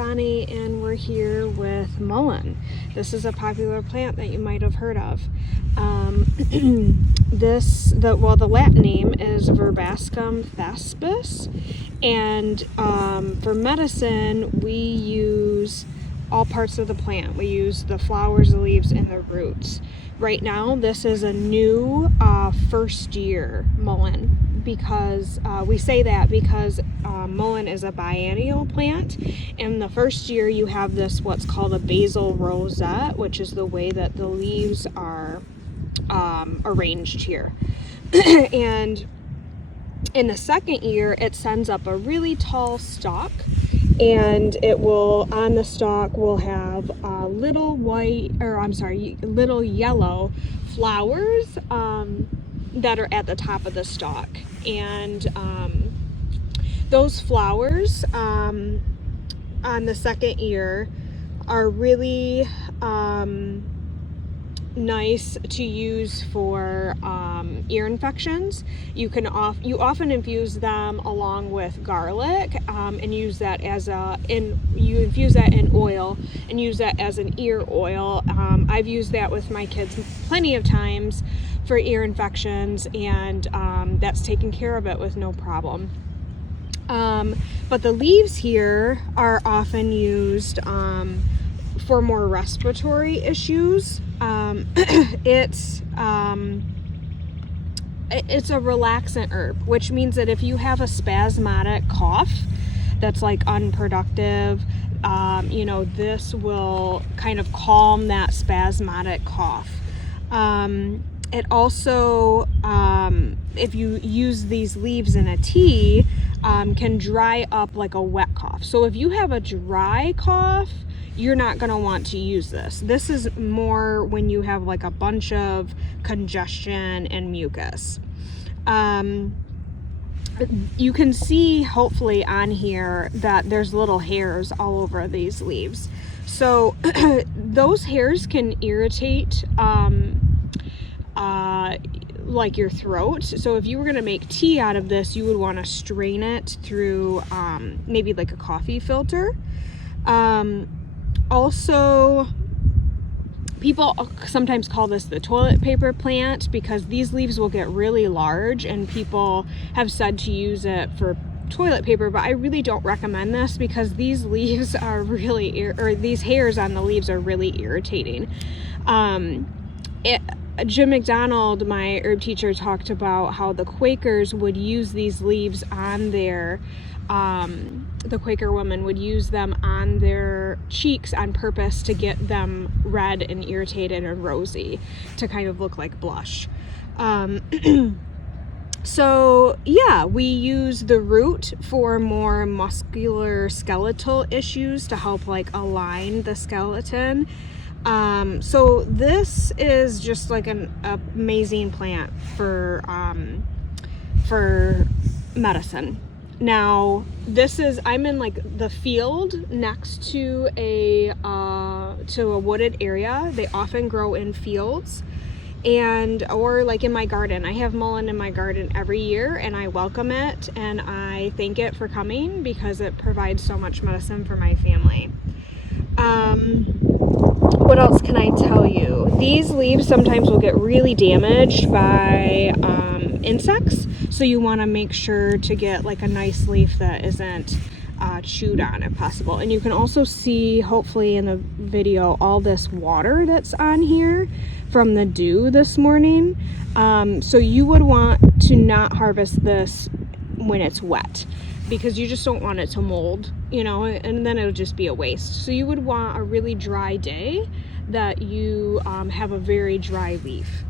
Bonnie, and we're here with Mullein. This is a popular plant that you might have heard of. The Latin name is Verbascum Thapsus, and for medicine we use all parts of the plant. We use the flowers, the leaves, and the roots. Right now, this is a new first year mullein, because we say that because mullein is a biennial plant. In the first year, you have this what's called a basal rosette, which is the way that the leaves are arranged here. And in the second year, it sends up a really tall stalk, and on the stalk will have little yellow flowers that are at the top of the stalk. And those flowers on the second year are really nice to use for ear infections. You often infuse them along with garlic and use that you infuse that in oil and use that as an ear oil. I've used that with my kids plenty of times for ear infections, and that's taken care of it with no problem. But the leaves here are often used for more respiratory issues. It's a relaxant herb, which means that if you have a spasmodic cough that's like unproductive, this will kind of calm that spasmodic cough. It also, if you use these leaves in a tea, can dry up like a wet cough. So if you have a dry cough, you're not going to want to use this. This is more when you have like a bunch of congestion and mucus. You can see hopefully on here that there's little hairs all over these leaves. So those hairs can irritate like your throat. So if you were going to make tea out of this, you would want to strain it through maybe like a coffee filter. Also, people sometimes call this the toilet paper plant because these leaves will get really large, and people have said to use it for toilet paper, but I really don't recommend this because these leaves are these hairs on the leaves are really irritating. Jim McDonald, my herb teacher, talked about how the Quakers would use these leaves on the Quaker women would use them on their cheeks on purpose to get them red and irritated and rosy, to kind of look like blush. So yeah, we use the root for more muscular skeletal issues to help like align the skeleton. So this is just like an amazing plant for medicine. Now, I'm in like the field next to a wooded area. They often grow in fields, or like in my garden. I have mullein in my garden every year, and I welcome it and I thank it for coming because it provides so much medicine for my family. What else can I tell you? These leaves sometimes will get really damaged by insects, so you want to make sure to get like a nice leaf that isn't chewed on if possible. And you can also see, hopefully in the video, all this water that's on here from the dew this morning. So you would want to not harvest this when it's wet, because you just don't want it to mold, and then it'll just be a waste. So you would want a really dry day that you have a very dry leaf.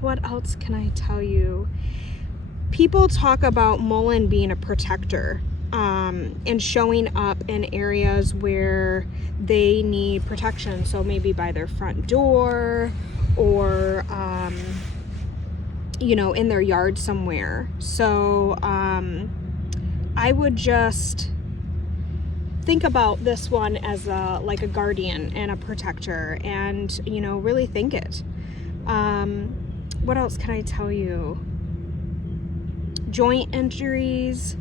What else can I tell you? People talk about mullein being a protector and showing up in areas where they need protection. So maybe by their front door or in their yard somewhere. So I would just think about this one as a guardian and a protector, and really think it. What else can I tell you? Joint injuries,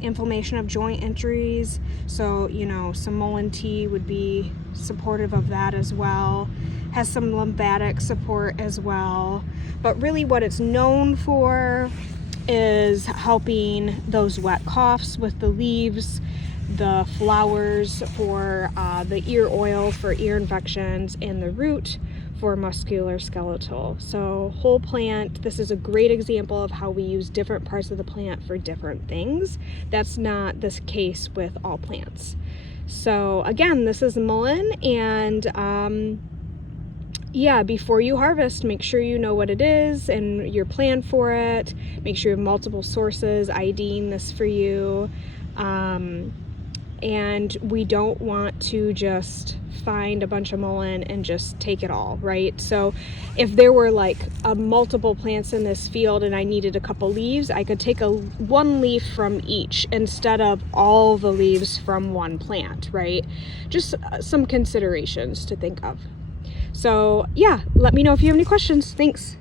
inflammation of joint injuries. So, you know, some mullein tea would be supportive of that as well. Has some lymphatic support as well. But really what it's known for is helping those wet coughs with the leaves, the flowers for the ear oil for ear infections, and the root for musculoskeletal. So whole plant, this is a great example of how we use different parts of the plant for different things. That's not this case with all plants. So again, this is mullein, and yeah, before you harvest, make sure you know what it is and your plan for it. Make sure you have multiple sources IDing this for you. And we don't want to just find a bunch of mullein and just take it all, right? So if there were like multiple plants in this field and I needed a couple leaves, I could take one leaf from each instead of all the leaves from one plant, right? Just some considerations to think of. So yeah, let me know if you have any questions. Thanks.